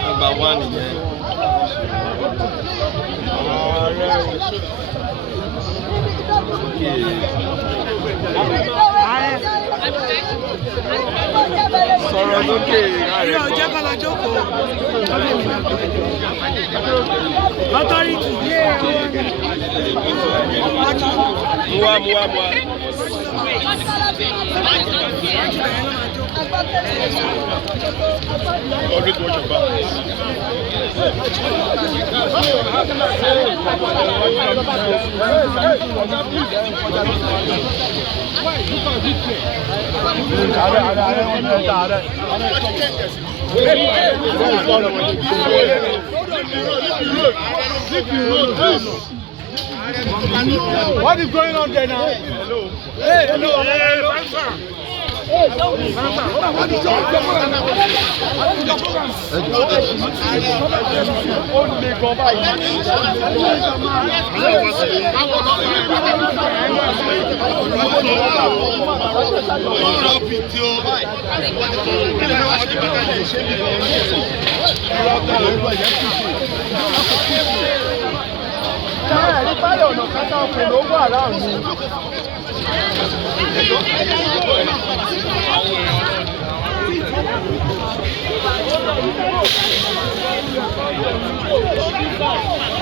Number one yẹn. Sọ̀rọ̀ lókè. Ìyá ọjọ́ kan lọ jókòó. Authority yé Muwa. Always watch your back. What is going on there now? Hello. Hey, hello. Thank you.